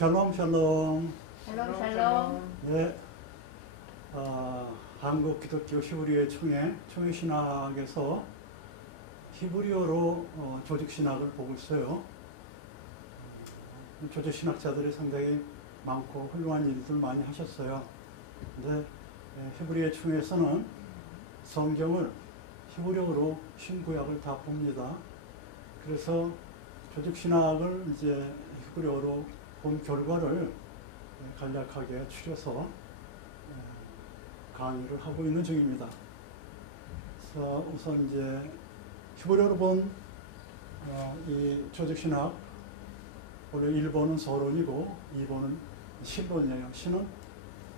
샬롬 샬롬. 샬롬 샬롬. 네, 한국 기독교 히브리어 총회 신학에서 히브리어로 조직 신학을 보고 있어요. 조직 신학자들이 상당히 많고 훌륭한 일들 많이 하셨어요. 근데 히브리어 총회에서는 성경을 히브리어로 신구약을 다 봅니다. 그래서 조직 신학을 이제 히브리어로 본 결과를 간략하게 추려서 강의를 하고 있는 중입니다. 그래서 우선 이제 히브리어로 본 이 조직 신학, 원래 1번은 서론이고 2번은 신론이에요. 신은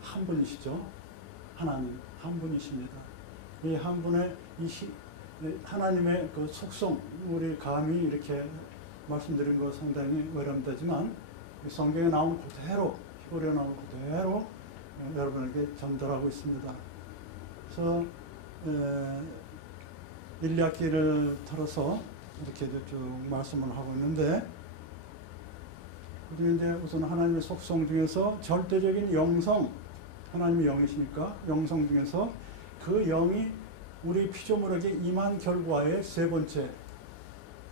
한 분이시죠. 하나님 한 분이십니다. 이 한 분의 하나님의 그 속성, 우리 감히 이렇게 말씀드린 거 상당히 어렵다지만 성경에 나온 그대로, 히브리어에 나온 그대로 여러분에게 전달하고 있습니다. 그래서 1학기를 털어서 이렇게 쭉 말씀을 하고 있는데, 그중에 이제 우선 하나님의 속성 중에서 절대적인 영성, 하나님의 영이시니까 영성 중에서 그 영이 우리 피조물에게 임한 결과의 세 번째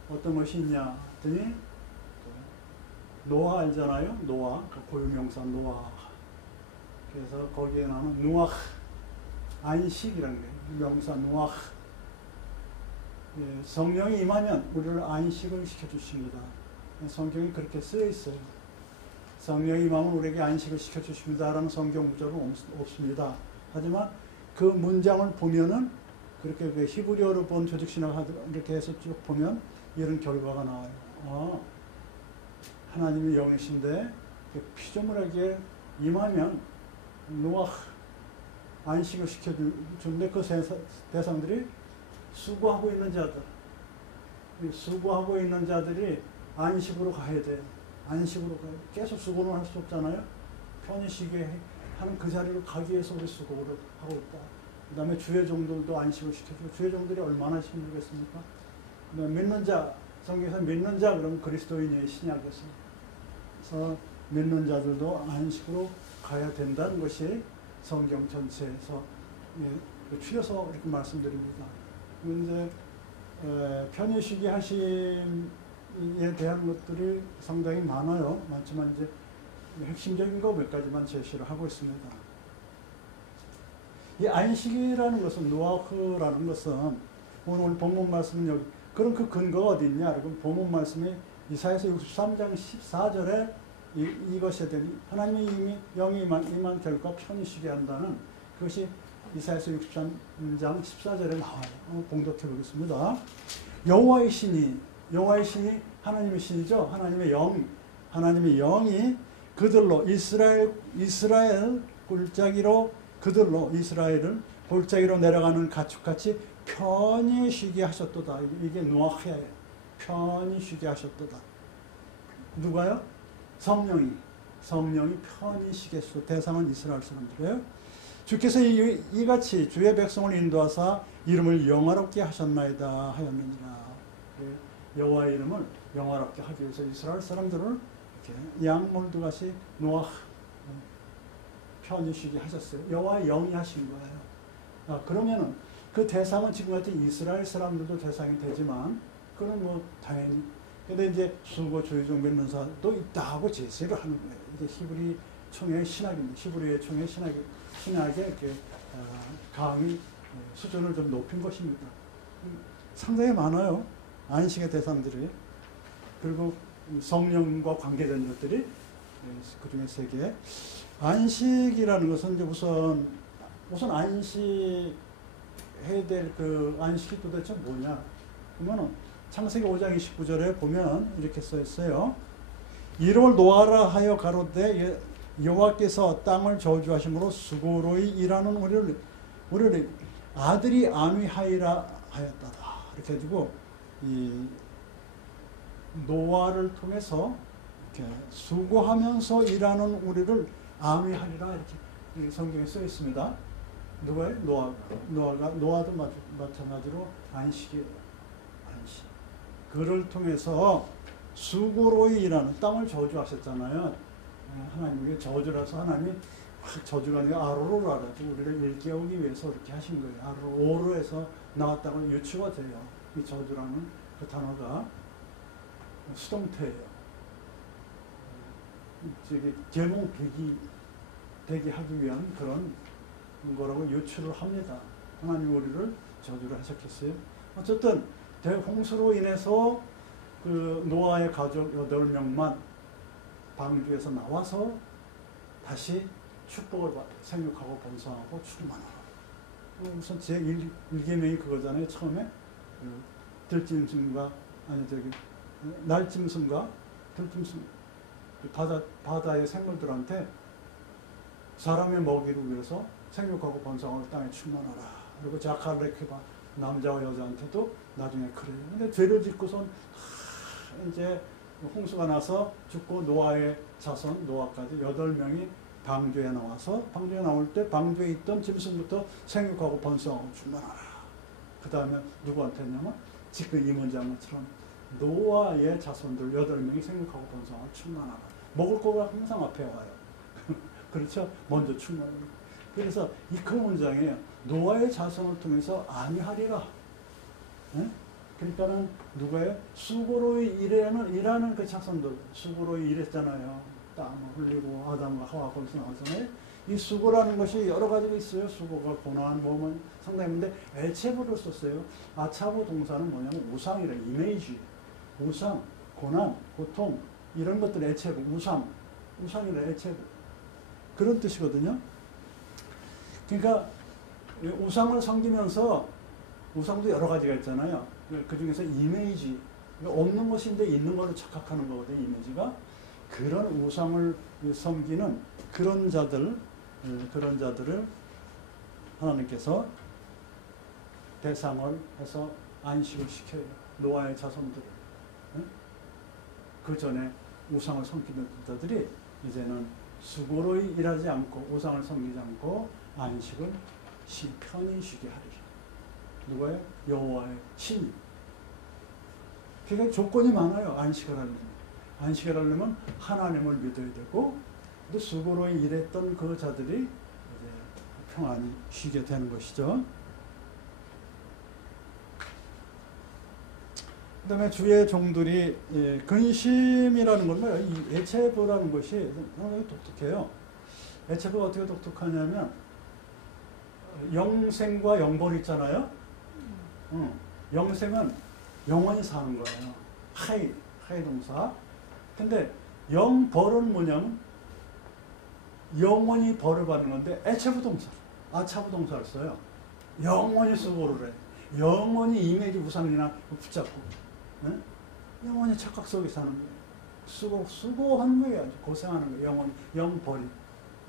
어떤 것이 있냐 했더니 노아 알잖아요. 노아, 그 고유명사 노아. 그래서 거기에 나오는 누아흐, 안식이라는 거예요. 명사 누아흐. 예, 성령이 임하면 우리를 안식을 시켜주십니다. 성경이 그렇게 쓰여 있어요. 성령이 임하면 우리에게 안식을 시켜주십니다라는 성경 구절은 없습니다. 하지만 그 문장을 보면은 그렇게 그 히브리어로 본 조직신학 이렇게 해서 쭉 보면 이런 결과가 나와요. 하나님이 영이신데 피조물에게 임하면 노아 안식을 시켜주는데 그 대상들이 수고하고 있는 자들, 수고하고 있는 자들이 안식으로 가야 돼요. 안식으로 가요. 계속 수고는 할 수 없잖아요. 편히 쉬게 하는 그 자리를 가기 위해서 우리 수고를 하고 있다. 그 다음에 주의 종들도 안식을 시켜주고, 주의 종들이 얼마나 힘들겠습니까? 믿는 자, 성경에서 믿는 자, 그러면 그리스도인의 신약에서. 그래서 믿는 자들도 안식으로 가야 된다는 것이 성경 전체에서 추려서 이렇게 말씀드립니다. 이제 편히 쉬게 하심에 대한 것들이 상당히 많아요. 많지만 이제 핵심적인 거 몇 가지만 제시를 하고 있습니다. 이 안식이라는 것은, 노아흐라는 것은, 오늘 본문 말씀은 여기, 그럼 그 근거가 어디 있냐? 그럼 본문 말씀이 이사야서 63장 14절에 이것에 대한 하나님의 이미 영이 임한 결과 편히 쉬게 한다는 그것이 이사야서 63장 14절에 나와요. 공독해 보겠습니다. 여호와의 신이 하나님의 신이죠. 하나님의 영이 그들로 이스라엘 골짜기로 그들로 이스라엘을 골짜기로 내려가는 가축같이 편히 쉬게 하셨도다. 이게 노아흐야예요. 편히 쉬게 하셨도다. 누가요? 성령이 편히 쉬게 하셨도. 대상은 이스라엘 사람들이에요. 주께서 이같이 주의 백성을 인도하사 이름을 영화롭게 하셨나이다 하였느니라. 여호와의 이름을 영화롭게 하기 위해서 이스라엘 사람들을 이렇게 양몰두같이 노아 편히 쉬게 하셨어요. 여호와의 영이 하신 거예요. 그러면은 그 대상은 지금 같은 이스라엘 사람들도 대상이 되지만, 그건 뭐 당연히. 근데 이제 수고 주의종 믿는 사람도 있다고 제시를 하는 거예요. 이게 히브리 총회 신학입니다. 히브리의 총회 신학의 이렇게 강의 수준을 좀 높인 것입니다. 상당히 많아요. 안식의 대상들이. 그리고 성령과 관계된 것들이 그 중에 3개. 안식이라는 것은 이제 우선 안식해야 될 그 안식이 도대체 뭐냐? 그러면은 창세기 5장 29절에 보면 이렇게 써 있어요. 이름을 노아라 하여 가로되 여호와께서 땅을 저주하심으로 수고로이 일하는 우리를 아들이 안위하이라 하였다다. 이렇게 해주고 이 노아를 통해서 이렇게 수고하면서 일하는 우리를 안위하리라 이렇게 성경에 써 있습니다. 누가요? 노아도 마찬가지로 안식이에요. 안식. 그를 통해서 수고로 일하는, 땅을 저주하셨잖아요. 하나님에게 저주라서 하나님이 저주가 아니라 아로로라라도 우리를 일깨우기 위해서 그렇게 하신 거예요. 아로로, 오로에서 나왔다고 유추가 돼요. 이 저주라는 그 단어가 수동태예요. 저기 되게 하기 위한 그런 거라고 유추를 합니다. 하나님 우리를 저주를 하셨겠어요? 어쨌든 대홍수로 인해서 그 노아의 가족 8명만 방주에서 나와서 다시 축복을 받아 생육하고 번성하고 충만하라. 우선 제1계명이 그거잖아요. 처음에 들짐승과 날짐승과 들짐승 바다의 생물들한테 사람의 먹이를 위해서 생육하고 번성하고 땅에 충만하라. 그리고 자칼레케바 남자와 여자한테도 나중에 그래요. 근데 죄를 짓고선 이제 홍수가 나서 죽고 노아의 자손 노아까지 8명이 방주에 나와서 방주에 나올 때 방주에 있던 짐승부터 생육하고 번성하고 충만하라. 그 다음에 누구한테 했냐면 지금 이 문장처럼 노아의 자손들 8명이 생육하고 번성하고 충만하라. 먹을 거가 항상 앞에 와요. 그렇죠? 먼저 충만하라. 그래서 이 그 문장에 노아의 자손을 통해서 아니하리라. 네? 그러니까는 누가요? 수고로 일하는 그 자손들 수고로 일했잖아요. 땀을 흘리고 아담과 하와 거기서 나왔잖아요. 이 수고라는 것이 여러 가지가 있어요. 수고가 고난 몸은 상당히 있는데 에체브를 썼어요. 아차브 동사는 뭐냐면 우상이라 이미지, 우상, 고난, 고통 이런 것들 에체브, 우상이라 에체브 그런 뜻이거든요. 그러니까 우상을 섬기면서 우상도 여러 가지가 있잖아요. 그 중에서 이미지, 없는 것인데 있는 걸로 착각하는 거거든요. 이미지가 그런 우상을 섬기는 그런 자들을 하나님께서 대상을 해서 안식을 시켜요. 노아의 자손들을. 그 전에 우상을 섬기는 자들이 이제는 수고로 일하지 않고 우상을 섬기지 않고 안식을 편히 쉬게 하리라. 누가요? 여호와의 신이. 그러니까 조건이 많아요. 안식을 하려면. 안식을 하려면 하나님을 믿어야 되고 또 수고로 일했던 그 자들이 이제 평안히 쉬게 되는 것이죠. 그 다음에 주의 종들이 근심이라는 건 뭐예요? 이 에체브라는 것이 상당히 독특해요. 에체브가 어떻게 독특하냐면 영생과 영벌 있잖아요. 영생은 영원히 사는 거예요. 하이 동사. 근데 영벌은 뭐냐면 영원히 벌을 받는 건데 에체브 동사, 아차브 동사를 써요. 영원히 수고를 해. 영원히 이미지 우상이나 붙잡고 영원히 착각 속에 사는 거예요. 수고하는 거예요. 아주 고생하는 거예요. 영원히 영벌이.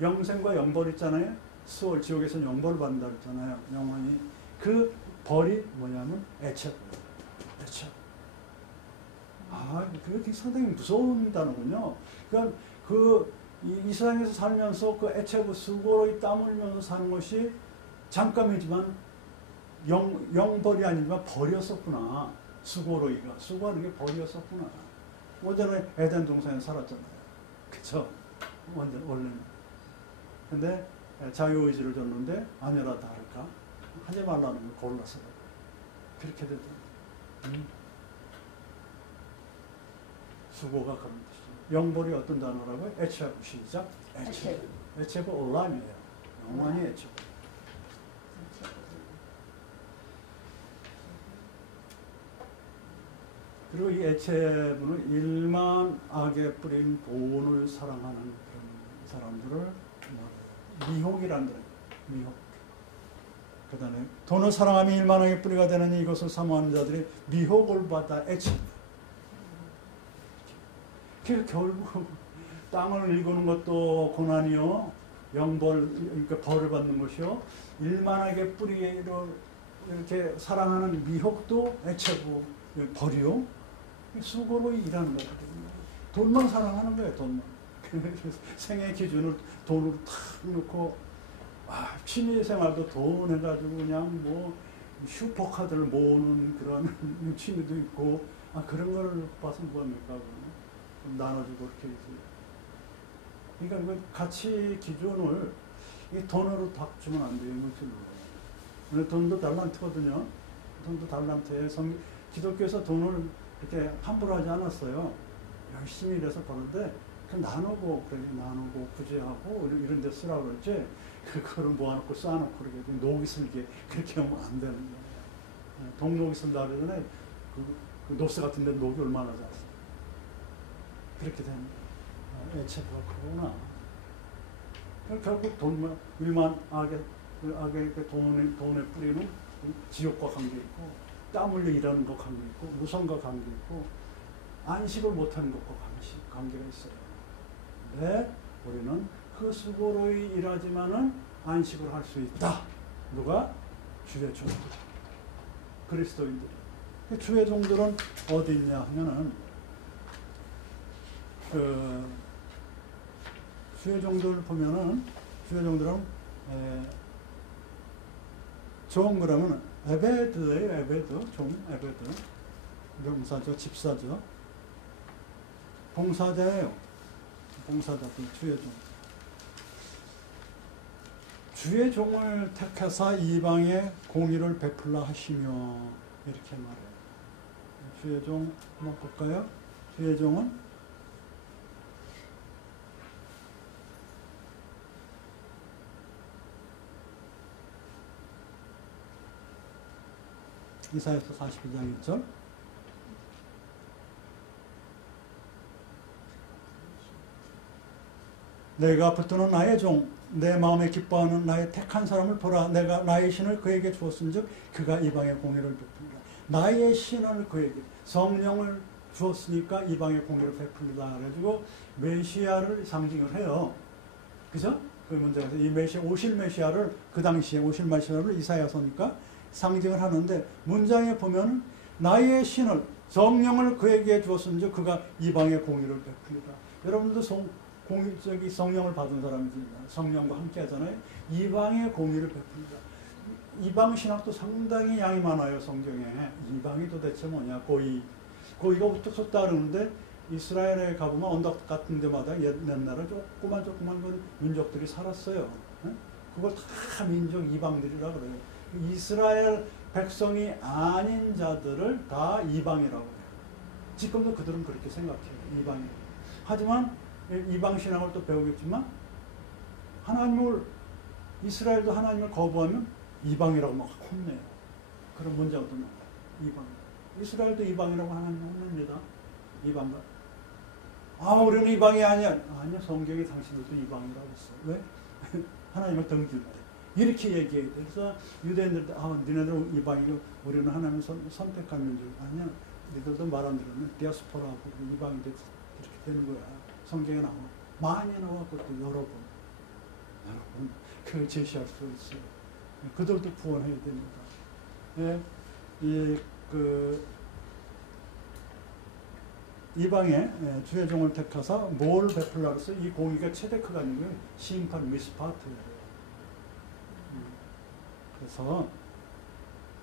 영생과 영벌 있잖아요. 수월 지옥에서는 영벌을 받는다 그랬잖아요. 영원히. 그 벌이 뭐냐면 에체브. 그게 상당히 무서운 단어군요. 그러니까 이 세상에서 살면서 그 에체브 수고로 땀 흘리면서 사는 것이 잠깐이지만 영벌이 아니지만 벌이었었구나. 수고로이가 수고하는 게 벌이었었구나. 원전에 에덴 동산에 살았잖아요. 그쵸? 원래는. 근데 자유의지를 줬는데 아니라 다를까? 하지 말라는 걸 골라서 그렇게 되죠. 수고가 그런 뜻이죠. 영벌이 어떤 단어라고요? 에체브. 시작. 에체브 온라인이에요. 영원히 에체브. 그리고 이 에체브는 일만 악에 뿌린 돈을 사랑하는 그런 사람들을 미혹이라는 거예요. 미혹. 그 다음에 돈을 사랑하며 일만 악에 뿌리가 되는 이것을 사모하는 자들이 미혹을 받아 에체브. 결국 땅을 일구는 것도 고난이요, 그러니까 벌을 받는 것이요, 일만하게 뿌리로 이렇게 사랑하는 미혹도 에체브, 벌이요, 수고로 일하는 거거든요. 돈만 사랑하는 거예요, 돈만. 그래서 생애 기준을 돈으로 탁 놓고, 취미생활도 돈 해가지고 그냥 뭐 슈퍼카드를 모으는 그런 취미도 있고, 그런 걸 봐서 뭐합니까? 나눠주고 이렇게 그러니까 그 가치 기준을 이 돈으로 닥주면 안 돼요, 물질로. 돈도 달란트거든요. 돈도 달란트에 기독교에서 돈을 이렇게 함부로 하지 않았어요. 열심히 일해서 버는데 그 나누고 그렇게 나누고 구제하고 이런 데 쓰라고 그랬지. 그거를 모아놓고 쌓아놓고 그렇게 녹이 슬게 그렇게 하면 안 되는 거예요. 동록이 쓴다 그러잖아요. 그 노스 같은 데 녹이 얼마나 잤어. 그렇게 되는 거예요. 애체가 그러구나. 결국 돈만 위만 악의 돈에 뿌리는 지옥과 관계 있고 땀 흘려 일하는 것 관계 있고 무성과 관계 있고 안식을 못하는 것과 관계가 있어요. 근데 우리는 그 수고로 일하지만은 안식을 할 수 있다. 누가? 주의 종들, 그리스도인들이. 주의 종들은 어디 있냐 하면은 주의 종들 보면은 주의 종들은 종 그러면 에베드예요. 에베드, 종, 에베드. 명사죠, 집사죠. 봉사자예요. 봉사자들, 주의 종. 주의 종을 택하사 이방에 공의를 베풀라 하시며 이렇게 말해요. 주의 종 한번 볼까요? 주의 종은 이사야서 42장 1절. 내가 붙드는 나의 종, 내 마음에 기뻐하는 나의 택한 사람을 보라. 내가 나의 신을 그에게 주었은즉 그가 이방의 공의를 베풀리라. 나의 신을 그에게, 성령을 주었으니까 이방의 공의를 베풀리라. 그래가지고 메시아를 상징을 해요. 그죠? 그 문제에서 이 오실 메시아를 그 당시에 오실 메시아를 이사야서니까 상징을 하는데 문장에 보면 나의 신을 성령을 그에게 주었은즉 그가 이방의 공의를 베풀리라. 여러분도 공의적인 성령을 받은 사람입니다. 성령과 함께 하잖아요. 이방의 공의를 베풀리라. 이방 신학도 상당히 양이 많아요. 성경에. 이방이 도대체 뭐냐. 고의가 어떻게 썼다 그러는데 이스라엘에 가보면 언덕 같은 데마다 옛날에 조그만 그 민족들이 살았어요. 그걸 다 민족 이방들이라 그래요. 이스라엘 백성이 아닌 자들을 다 이방이라고 해요. 지금도 그들은 그렇게 생각해요. 이방이. 하지만 이방 신앙을 또 배우겠지만 이스라엘도 하나님을 거부하면 이방이라고 막 혼내요. 그런 문제가 또 나와요. 이방. 이스라엘도 이방이라고 하나님 혼냅니다. 이방과. 우리는 이방이 아니야. 아니야. 성경에 당신들도 이방이라고 했어. 왜? 하나님을 등질 때. 이렇게 얘기해요. 그래서 유대인들도 니네들은 이방이고 우리는 하나님을 선택한 민족. 아니야. 니들도 말 안 들으면 디아스포라하고 이방이 이렇게 되는 거야. 성경에 나와. 많이 나왔고 또 여러 번 그걸 제시할 수 있어요. 그들도 구원해야 됩니다. 이방에 주의 종을 택하사 뭘 베풀라 그래서 이 공의가 체데크가 아니고요. 심판 미스파트예요. 그래서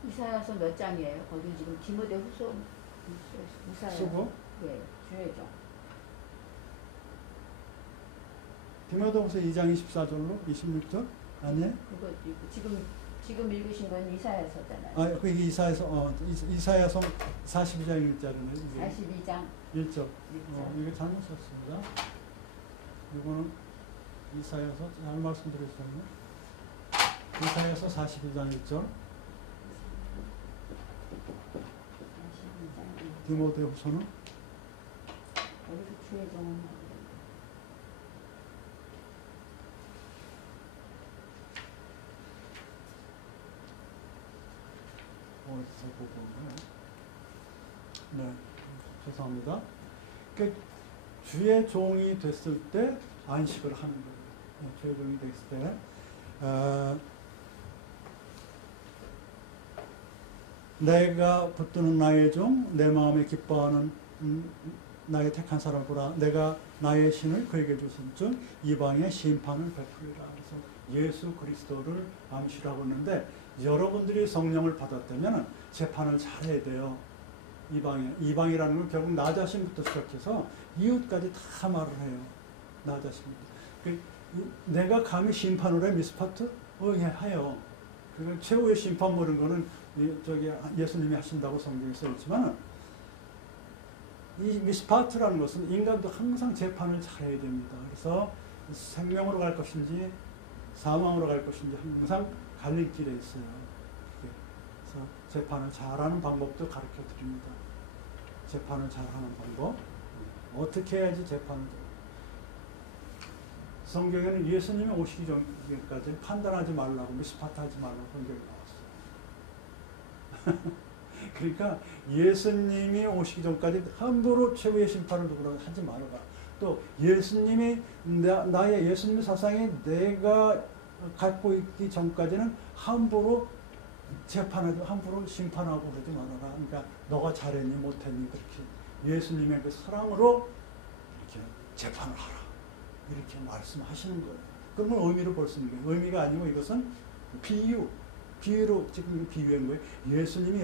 이사야서 몇 장이에요? 거기 지금 디모데후서 이사야 쓰고 네, 주의 종. 디모데후서 2장 24절로 26절 아니에요? 그거 지금 읽으신 건 이사야서잖아요. 그게 이사야서 이사야서 42장 1절이네. 42장 1절. 이거 잘못 썼습니다. 이거는 이사야서 잘 말씀드렸잖아요. 이사야서 42장 1절. 디모데후서는 거기서 주의 종은 어디서 보고 네, 죄송합니다. 그러니까 주의 종이 됐을 때 안식을 하는 거예요. 주의 종이 됐을 때 내가 붙드는 나의 종, 내 마음에 기뻐하는 나의 택한 사람 보라. 내가 나의 신을 그에게 주신즉 이방의 심판을 베풀리라. 그래서 예수 그리스도를 암시라고 했는데 여러분들이 성령을 받았다면 재판을 잘해야 돼요. 이방이라는 건 결국 나 자신부터 시작해서 이웃까지 다 말을 해요. 나 자신부터. 내가 감히 심판을 해 미스파트? 해요. 그 최후의 심판 모르는 거는 저기 예수님이 하신다고 성경에 써 있지만 이 미스파트라는 것은 인간도 항상 재판을 잘해야 됩니다. 그래서 생명으로 갈 것인지 사망으로 갈 것인지 항상 갈릴 길에 있어요. 그래서 재판을 잘하는 방법도 가르쳐 드립니다. 재판을 잘하는 방법. 어떻게 해야지 재판을 성경에는 예수님이 오시기 전까지 판단하지 말라고 미스파트 하지 말라고 성경에 나왔어요. 그러니까 예수님이 오시기 전까지 함부로 최후의 심판을 누구라고 하지 말아라. 또 예수님이 나의 예수님 사상이 내가 갖고 있기 전까지는 함부로 재판하고 함부로 심판하고 그러지 말아라. 그러니까 너가 잘했니 못했니 그렇게 예수님의 그 사랑으로 이렇게 재판을 하라. 이렇게 말씀하시는 거예요. 그러면 의미를 볼 수 있는 거예요. 의미가 아니고 이것은 비유로 지금 비유한 거예요. 예수님이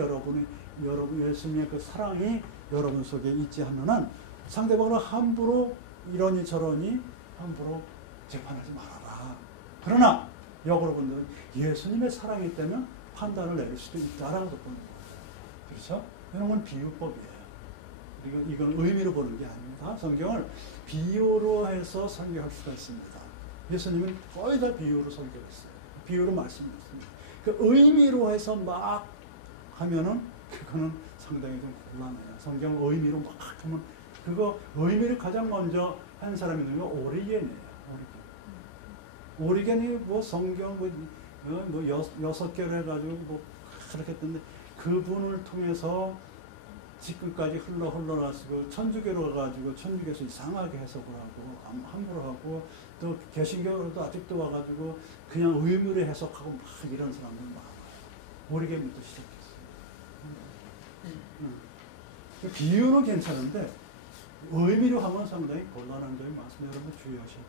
예수님의 그 사랑이 여러분 속에 있지 않는 한 상대방을 함부로 이러니 저러니 함부로 재판하지 말아라. 그러나 여러분들은 예수님의 사랑이 있다면 판단을 내릴 수도 있다라는 것 보는 거예요. 그렇죠? 이런 건 비유법이에요. 이건 의미로 보는 게 아닙니다. 성경을 비유로 해서 설교할 수가 있습니다. 예수님은 거의 다 비유로 설교했어요. 비유로 말씀했습니다. 그 의미로 해서 막 하면은 그거는 상당히 좀 곤란해요. 성경 의미로 막 하면 그거 의미를 가장 먼저 한 사람이 있는 건 오리겐이에요. 오리겐이 뭐 성경 뭐 6개를 해가지고 뭐 그렇게 했던데 그분을 통해서 지금까지 흘러가시고 천주교로 가가지고 천주교에서 이상하게 해석을 하고 함부로 하고 또 개신교로도 아직도 와가지고 그냥 의무로 해석하고 막 이런 사람들 많아요. 오리겐부터 시작했어요. 비유는 괜찮은데 의미로 하면 상당히 곤란한 점이 많습니다. 여러분 주의하셔야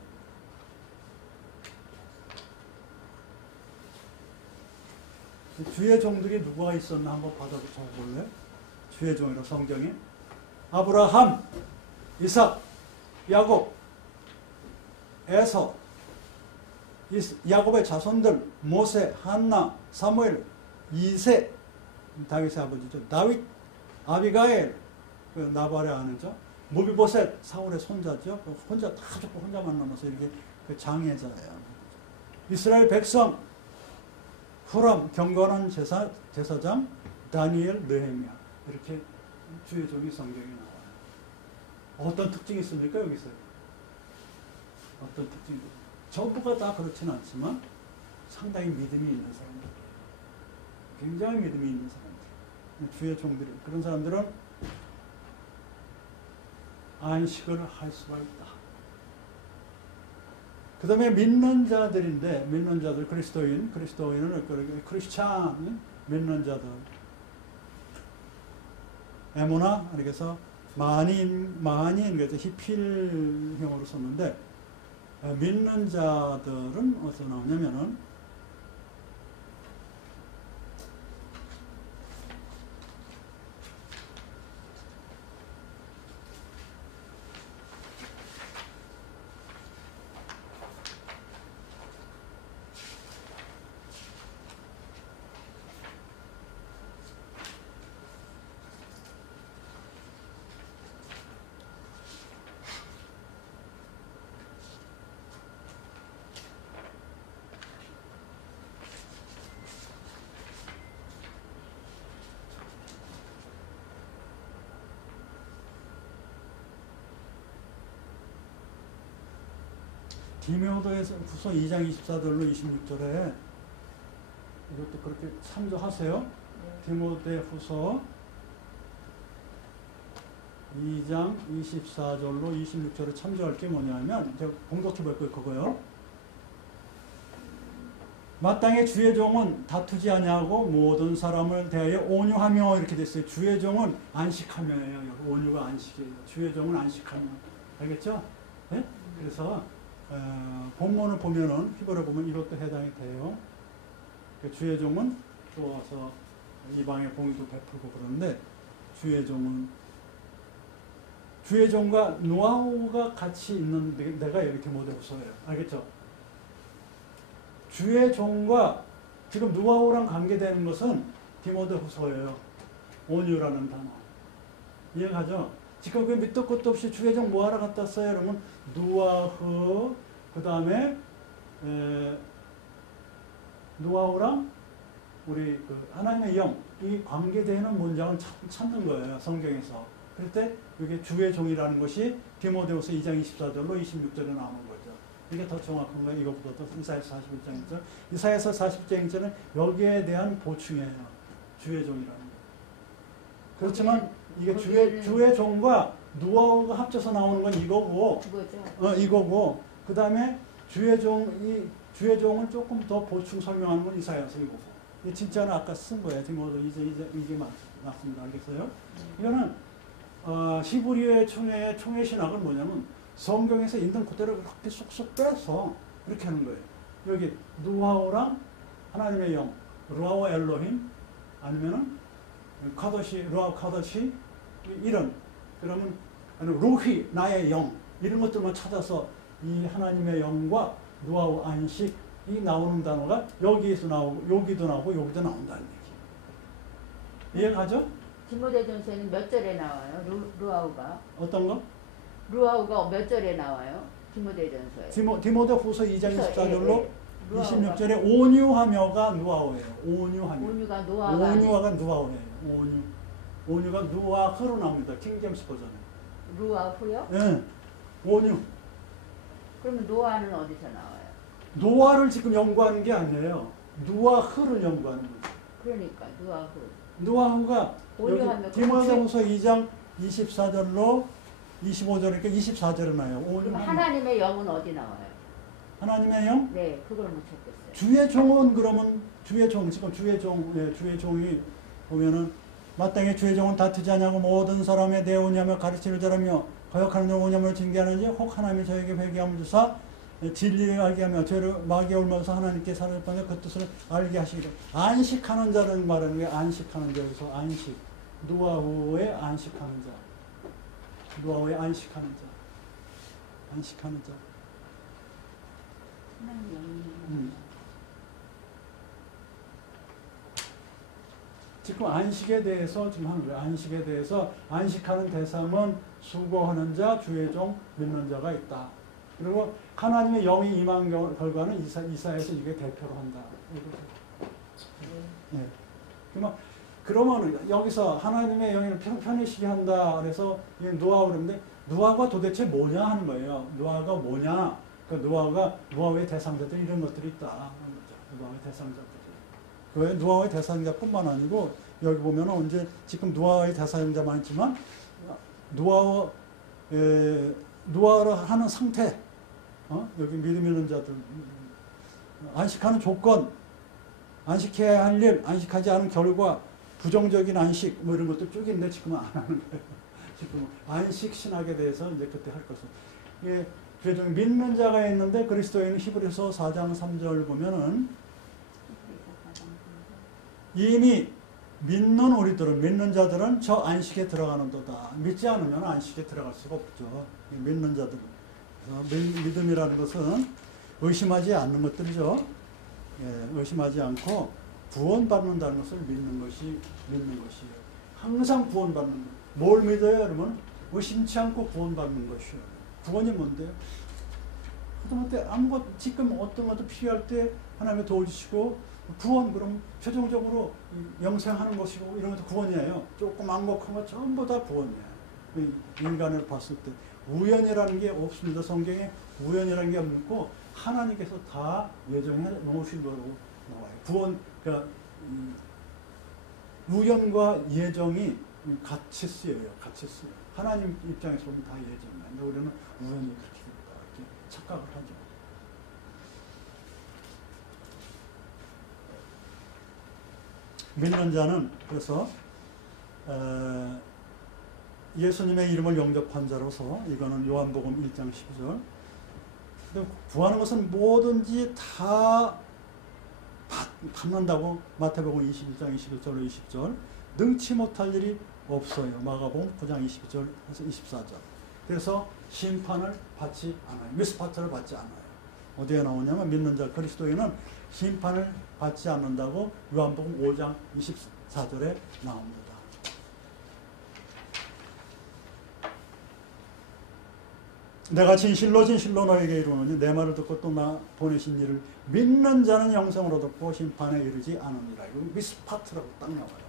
됩니다. 주의 종들이 누가 있었나 한번 적어볼래? 주의 종이라 성경에 아브라함, 이삭, 야곱, 에서, 야곱의 자손들, 모세, 한나, 사무엘, 이세, 다윗의 아버지죠. 다윗, 아비가일, 나발의 아내죠. 무비보셋, 사울의 손자죠. 혼자 다 죽고 혼자만 남아서 이렇게 장애자예요. 이스라엘 백성, 후람, 경건한 제사장, 다니엘, 느헤미야. 이렇게 주의 종이 성경에 나와요. 어떤 특징이 있습니까? 여기서 어떤 특징이 전부가 다 그렇지는 않지만 상당히 믿음이 있는 사람들, 굉장히 믿음이 있는 사람들, 주의 종들이 그런 사람들은 안식을 할 수가 있다. 그 다음에 믿는 자들인데 믿는 자들 그리스도인은 크리스찬 믿는 자들 에모나 그래서 만인 그래서 히필형으로 썼는데 믿는 자들은 어디서 나오냐면은 디모데후서 2장 24절로 26절에 이것도 그렇게 참조하세요. 디모데후서 2장 24절로 26절에 참조할 게 뭐냐면 제가 공독해 볼 거예요. 그거요. 마땅히 주의 종은 다투지 아니하고 모든 사람을 대하여 온유하며 이렇게 됐어요. 주의 종은 안식하며예요. 온유가 안식이에요. 주의 종은 안식하며. 알겠죠? 네? 그래서 본문을 보면은 히브리어 보면 이것도 해당이 돼요. 주의 종은 또 와서 이방의 공의도 베풀고 그러는데 주의 종은 주의 종과 노아우가 같이 있는 데가 여기 디모데후서예요. 알겠죠? 주의 종과 지금 노아우랑 관계되는 것은 디모데후서예요. 온유라는 단어. 이해가죠? 지금 그 밑도 끝도 없이 주의 종 뭐하러 갔다 왔어요? 그러면 노아흐, 그 다음에 노아우랑 우리 그 하나님의 영, 이 관계되는 문장을 찾는 거예요. 성경에서. 그럴 때 이게 주의 종이라는 것이 디모데후서 2장 24절로 26절에 나오는 거죠. 이게 더 정확한 거예요. 이것보다 더 이사야서 41장이죠. 이사야서 41장이는 여기에 대한 보충이에요. 주의 종이라는 거. 그렇지만 이게 주의 종과 노아우가 합쳐서 나오는 건 이거고, 이거고, 그 다음에 주의 종을 조금 더 보충 설명하는 건 이사야서 이거고. 이 진짜는 아까 쓴 거예요. 디모데 이게 맞습니다. 알겠어요? 이거는 히브리어의 총회 신학은 뭐냐면 성경에서 있는 그대로 그렇게 쏙쏙 빼서 이렇게 하는 거예요. 여기 노아우랑 하나님의 영, 루아와 엘로힘, 아니면은 루아 카도시 이런, 그러면 루히 나의 영, 이런 것들만 찾아서 이 하나님의 영과 노아우 안식이 나오는 단어가 여기에서 나오고 여기도 나오고 여기도 나온다는 얘기. 이해가죠? 디모데전서에는 몇 절에 나와요? 루아우가. 어떤 거? 루아우가 몇 절에 나와요? 디모데전서에. 디모데후서 2장 24절로 26절에 온유하며가 노아우예요. 온유하며. 온유가 노아우예요. 온유가 노아흐로 나옵니다. 킹제임스 버전에. 루아후요? 네. 온유. 그러면 노아는 어디서 나와요? 노아를 지금 연구하는 게 아니에요. 노아흐를 연구하는 거죠. 그러니까 노아후. 노아후가 여기 디모데후서 2장 24절로 25절이니까 24절에 나와요. 그럼 하나님의 영은 어디 나와요? 하나님의 영? 네, 그걸 못 찾겠어요. 주의 종은 그러면 지금 주의 종이 보면은 마땅히 주의 종은 다투지 않냐고 모든 사람에 대해 오냐며 가르치는 자라며 거역하는 자 오냐며 징계하는지 혹 하나님이 저에게 회개함을 주사 진리를 알게 하며 죄를 마귀에 올면서 하나님께 살을 뻔해 그 뜻을 알게 하시기를. 안식하는 자를 말하는 게 안식하는 자에서 안식. 노아후에 안식하는 자. 노아후에 안식하는 자. 안식하는 자. 지금 안식에 대해서 지금 하는 거예요. 안식에 대해서 안식하는 대상은 수고하는 자, 주의 종, 믿는 자가 있다. 그리고 하나님의 영이 임한 결과는 이사야에서 이게 대표로 한다. 네. 그러면 여기서 하나님의 영을 편히쉬게 한다. 그래서 노아우 그러는데 노아가 도대체 뭐냐 하는 거예요. 노아가 뭐냐? 그 노아의 대상자들 이런 것들이 있다. 노아의 대상자들. 그 노아의 대상자뿐만 아니고 여기 보면 언제 지금 노아의 대상자만 있지만 노아를 하는 상태, 여기 믿음 있는 자들, 안식하는 조건, 안식해야 할 일, 안식하지 않은 결과, 부정적인 안식, 뭐 이런 것도 쭉 있는데 지금은 안 하는 거예요. 지금 안식 신학에 대해서 이제 그때 할 것은. 예, 죄종 믿는 자가 있는데 그리스도인은 히브리서 4장 3절 보면은 이미 믿는 우리들은, 믿는 자들은 저 안식에 들어가는도다. 믿지 않으면 안식에 들어갈 수가 없죠. 믿는 자들은. 믿음이라는 것은 의심하지 않는 것들이죠. 예, 의심하지 않고 구원받는다는 것을 믿는 것이에요. 항상 구원받는 것. 뭘 믿어요? 그러면 의심치 않고 구원받는 것이요. 구원이 뭔데요? 하다못해 아무것 지금 어떤 것도 필요할 때 하나님이 도와주시고 구원, 그럼 최종적으로 영생하는 것이고 이런 것도 구원이에요. 조그만 거 큰 거 전부 다 구원이에요. 인간을 봤을 때 우연이라는 게 없습니다. 성경에 우연이라는 게 없고 하나님께서 다 예정해 놓으신 거로 나와요. 구원, 그러니까 우연과 예정이 같이 쓰여요. 하나님 입장에서 보면 다 예정이에요. 우리는 우연히 그렇게 된다 이렇게 착각을 하죠. 믿는 자는 그래서 예수님의 이름을 영접한 자로서, 이거는 요한복음 1장 12절. 구하는 것은 뭐든지 다 받는다고 마태복음 21장 21절로 20절. 능치 못할 일이 없어요. 마가복음 9장 22절에서 24절. 그래서 심판을 받지 않아요. 미스파트를 받지 않아요. 어디에 나오냐면 믿는 자 그리스도인은 심판을 받지 않는다고 요한복음 5장 24절에 나옵니다. 내가 진실로 너에게 이르노니 내 말을 듣고 또 나 보내신 이를 믿는 자는 영생으로 듣고 심판에 이르지 않으니라. 이거 미스파트라고 딱 나와요.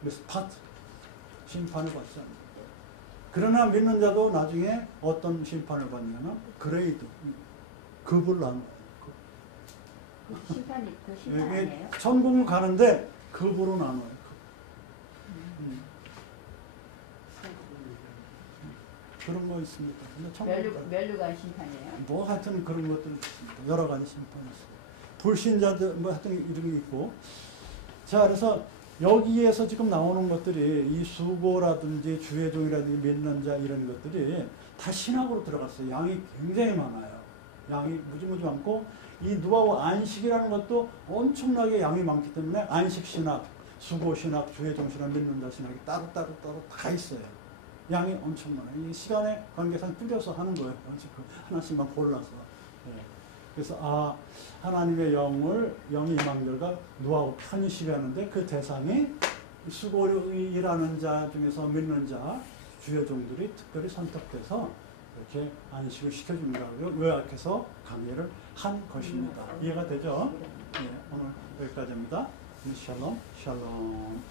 미스파트. 심판을 받지 않는다. 그러나 믿는 자도 나중에 어떤 심판을 받냐면 그레이드. 급을 나눠요. 그 심판이 그 심판 아니에요? 천국을 가는데 급으로 나눠요. 그런 거 있습니다. 근데 멸류관 심판이에요? 뭐 하여튼 그런 것들 있습니다. 여러 가지 심판이 있어요. 불신자들 뭐 하여튼 이런 게 있고. 자, 그래서 여기에서 지금 나오는 것들이 이 수고라든지 주의종이라든지 믿는 자 이런 것들이 다 신학으로 들어갔어요. 양이 굉장히 많아요. 양이 무지무지 많고 이 누아우 안식이라는 것도 엄청나게 양이 많기 때문에 안식 신학, 수고 신학, 주의종 신학, 믿는 자 신학이 따로 다 있어요. 양이 엄청 많아요. 이 시간의 관계상 뿌려서 하는 거예요. 하나씩만 골라서. 네. 그래서 하나님의 영이 임한 결과 누아우 편이시게 하는데 그 대상이 수고일하는 자 중에서 믿는 자 주여종들이 특별히 선택돼서 이렇게 안식을 시켜준다고 요약해서 강의를 한 것입니다. 이해가 되죠? 네, 오늘 여기까지입니다. 샬롬. 샬롬.